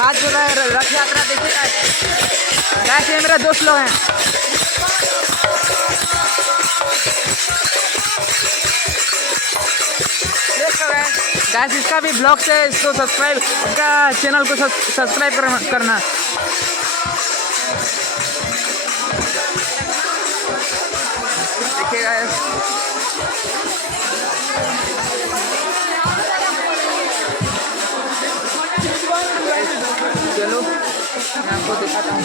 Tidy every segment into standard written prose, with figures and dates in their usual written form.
आज जो है रथ यात्रा देखिए गाइस, ये मेरे दोस्त लोग हैं। गाइस इसका भी ब्लॉग से इसको सब्सक्राइब, इसका चैनल को सब्सक्राइब करना। देखिए गाइस, चलो मैं आपको दिखाता हूँ।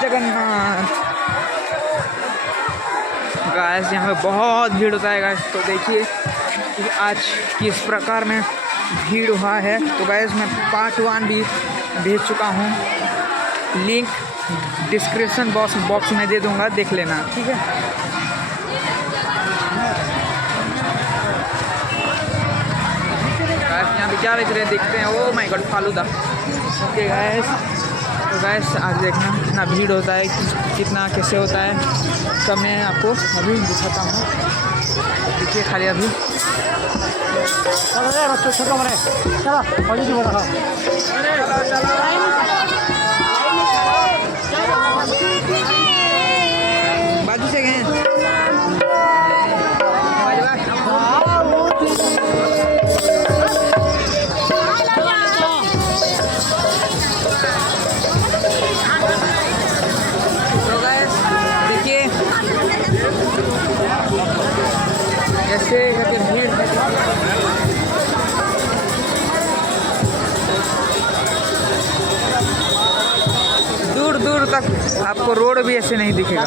जगन्नाथ गाइस, यहाँ पे बहुत भीड़ होता है गाइस। तो देखिए कि आज किस प्रकार में भीड़ हुआ है। तो गाइस मैं पार्ट 1 भी भेज चुका हूँ, लिंक डिस्क्रिप्शन बॉक्स में दे दूँगा, देख लेना, ठीक है। गाइस यहाँ पे क्या बेच रहे हैं देखते हैं। Oh my God, falooda. Okay guys, तो गैस आज देखना कितना भीड़ होता है, कितना कैसे होता है, सब मैं आपको अभी दिखाता हूँ। देखिए खाली अभी बाजू से गए। ऐसे करके भीड़ है, दूर दूर तक आपको रोड भी ऐसे नहीं दिखेगा।